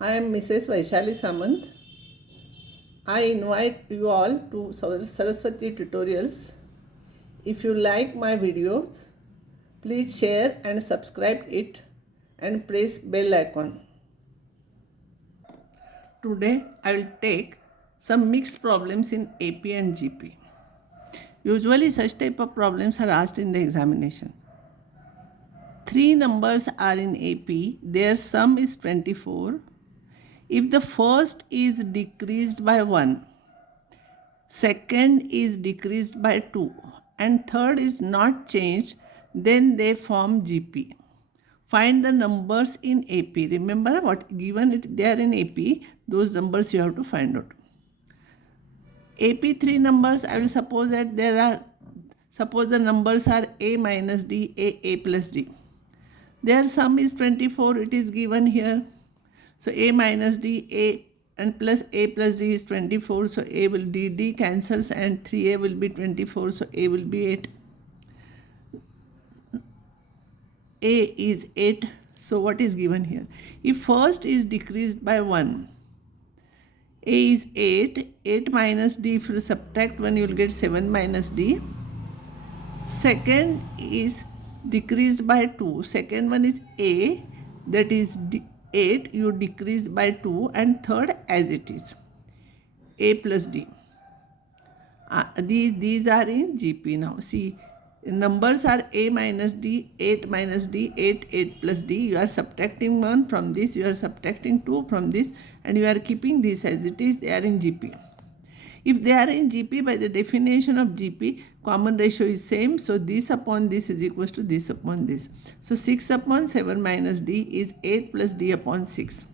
I am Mrs. Vaishali Samant. I invite you all to Saraswati tutorials. If you like my videos, please share and subscribe it and press bell icon. Today I will take some mixed problems in AP and GP. Usually such type of problems are asked in the examination. Three numbers are in AP, their sum is 24. If the first is decreased by 1, second is decreased by 2, and third is not changed, then they form GP. Find the numbers in AP. Remember what given it they are in AP, those numbers you have to find out. AP three numbers, I will suppose that suppose the numbers are A minus D, A plus D. Their sum is 24, it is given here. So A minus D, A and plus A plus D is 24. So A will D cancels and 3A will be 24. So A will be 8. A is 8. So what is given here? If first is decreased by 1, A is 8. 8 minus D, if you subtract 1, you will get 7 minus D. Second is decreased by 2. Second one is A, that is 8, you decrease by 2, and third as it is, A plus D. These are in GP now. See, numbers are A minus D, 8 minus D, 8, 8 plus D. You are subtracting 1 from this, you are subtracting 2 from this, and you are keeping this as it is. They are in GP. If they are in GP, by the definition of GP, common ratio is same. So this upon this is equals to this upon this. So 6 upon 7 minus D is 8 plus D upon 6.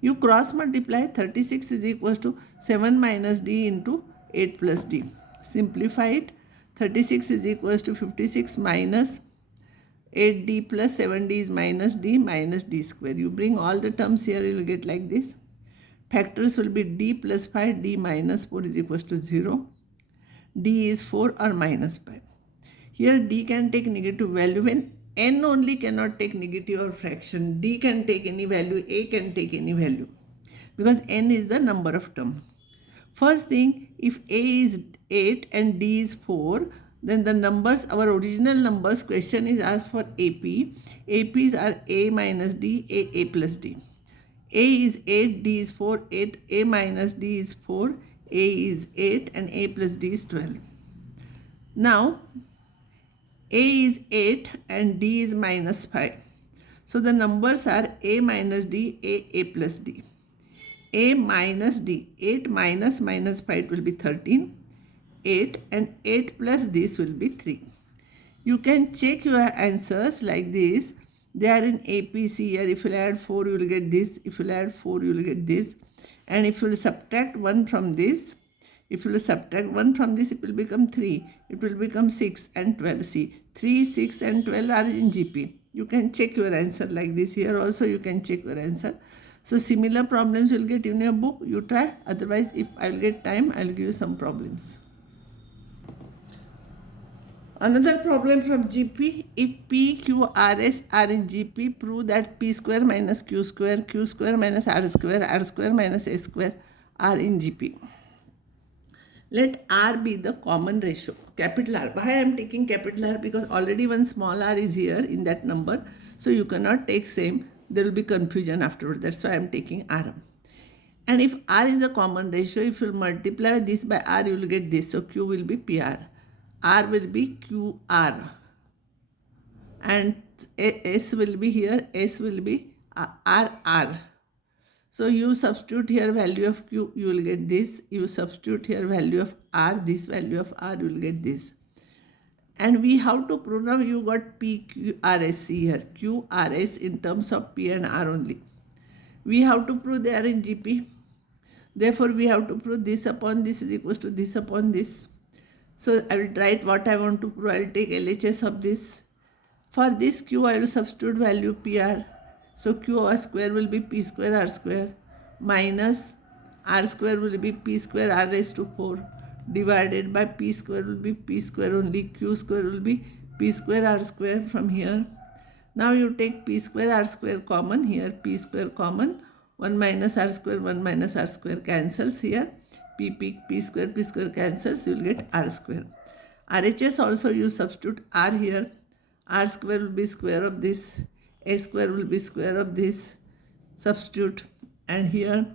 You cross multiply, 36 is equals to 7 minus D into 8 plus D. Simplify it. 36 is equals to 56 minus 8D plus 7D is minus D square. You bring all the terms here, you will get like this. Factors will be D plus 5, D minus 4 is equals to 0. D is 4 or minus 5. Here D can take negative value when N only cannot take negative or fraction. D can take any value, A can take any value, because N is the number of term. First thing, if A is 8 and D is 4, then the numbers, our original numbers, question is asked for AP. APs are A minus D, A plus D. A is 8, D is 4, 8, A minus D is 4, A is 8, and A plus D is 12. Now, A is 8 and D is minus 5. So the numbers are A minus D, A plus D. A minus D, 8 minus 5 will be 13, 8, and 8 plus this will be 3. You can check your answers like this. They are in APC here. If you add 4, you will get this. If you add 4, you will get this. And if you subtract 1 from this, it will become 3. It will become 6 and 12. See, 3, 6 and 12 are in GP. You can check your answer like this. Here also you can check your answer. So similar problems you will get in your book. You try. Otherwise, if I will get time, I will give you some problems. Another problem from GP, if P, Q, R, S are in GP, prove that P square minus Q square minus R square minus S square are in GP. Let R be the common ratio, capital R. Why I am taking capital R? Because already one small r is here in that number. So you cannot take same. There will be confusion afterward. That's why I am taking R. And if R is a common ratio, if you multiply this by R, you will get this. So Q will be PR. R will be QR, and S will be here, S will be RR. So you substitute here value of Q, you will get this. You substitute here value of R, this value of R, you will get this. And we have to prove, now you got PQRS here, QRS in terms of P and R only. We have to prove they are in GP. Therefore, we have to prove this upon this is equals to this upon this. So I will write what I want to prove. I will take LHS of this. For this Q, I will substitute value PR. So Q square will be P square R square minus R square will be P square R raised to 4 divided by P square will be P square only. Q square will be P square R square from here. Now you take P square R square common here, P square common. 1 minus r square, 1 minus r square cancels here. P square cancels, you will get r square. RHS also you substitute r here. R square will be square of this. A square will be square of this. Substitute. And here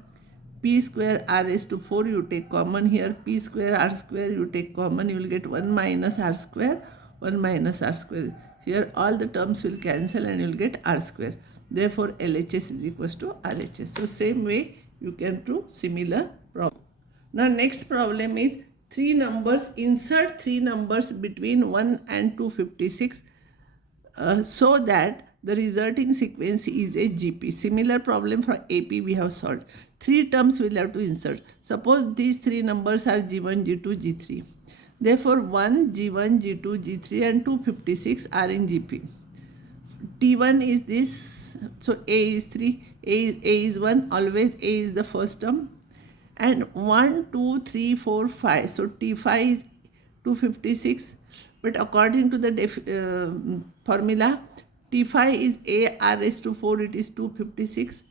p square r raised to 4 you take common here. P square r square you take common. You will get 1 minus r square, 1 minus r square. Here all the terms will cancel and you will get r square. Therefore, LHS is equals to RHS. So, same way you can prove similar problem. Now, next problem is three numbers. Insert three numbers between 1 and 256 so that the resulting sequence is a GP. Similar problem for AP we have solved. Three terms we will have to insert. Suppose these three numbers are G1, G2, G3. Therefore, 1, G1, G2, G3 and 256 are in GP. T1 is this, so A is 3, A is 1, always A is the first term. And 1, 2, 3, 4, 5. So T5 is 256. But according to the formula, T5 is A r raised to 4, it is 256.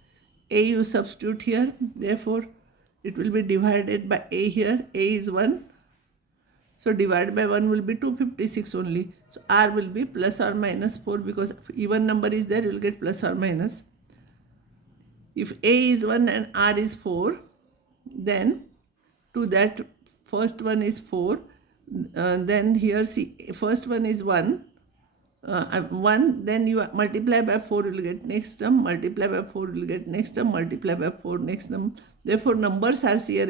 A you substitute here. Therefore, it will be divided by A here. A is 1. So divided by 1 will be 256 only. So r will be plus or minus 4 because even number is there, you will get plus or minus. If A is 1 and r is 4, then to that first one is 4. Then here see, first one is 1. 1, then you multiply by 4, you will get next term, multiply by 4, you will get next term, multiply by 4, next term. Therefore, numbers are here.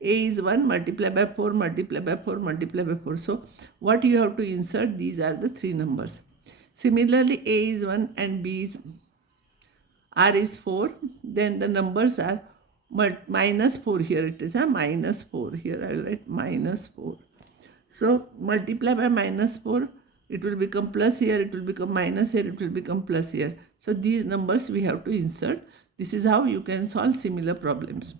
A is 1, multiply by 4, multiply by 4, multiply by 4. So, what you have to insert, these are the three numbers. Similarly, A is 1 and B is, R is 4. Then the numbers are minus 4 here. It is a minus 4. Here I will write minus 4. So, multiply by minus 4. It will become plus here, it will become minus here, it will become plus here. So, these numbers we have to insert. This is how you can solve similar problems.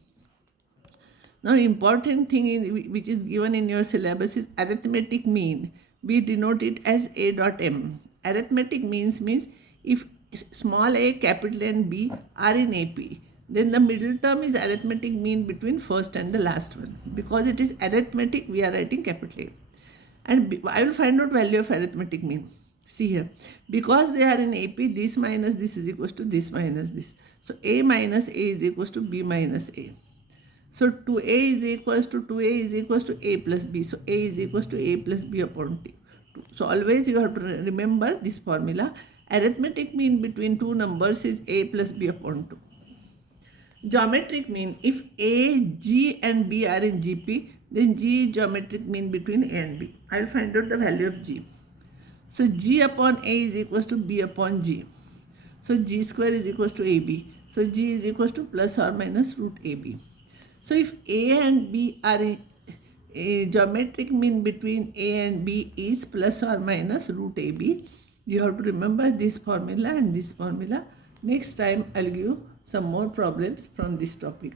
Now, important thing which is given in your syllabus is arithmetic mean. We denote it as A dot M. Arithmetic means if small a, capital A and B are in AP, then the middle term is arithmetic mean between first and the last one. Because it is arithmetic, we are writing capital A. And I will find out value of arithmetic mean. See here, because they are in AP, this minus this is equals to this minus this. So, A minus A is equals to B minus A. So, 2A is equals to 2A is equals to A plus B. So, A is equals to A plus B upon T. So, always you have to remember this formula. Arithmetic mean between two numbers is A plus B upon 2. Geometric mean, if A, G and B are in GP, then G is geometric mean between A and B. I will find out the value of G. So, G upon A is equals to B upon G. So, G square is equals to AB. So, G is equals to plus or minus root AB. So, if A and B are a geometric mean between A and B is plus or minus root AB, you have to remember this formula and this formula. Next time, I will give you some more problems from this topic.